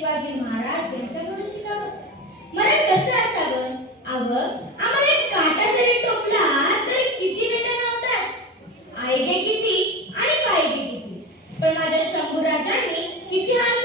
शिवाजी महाराज यांच्याकडून शिकावं. मला कसं असावं? आव आम्हाला एक काटा जरी टोपला तरी किती बेटा नव्हतात. आईगे किती आणि पाहिजे किती पण माझ्या शंभू राजांनी किती हात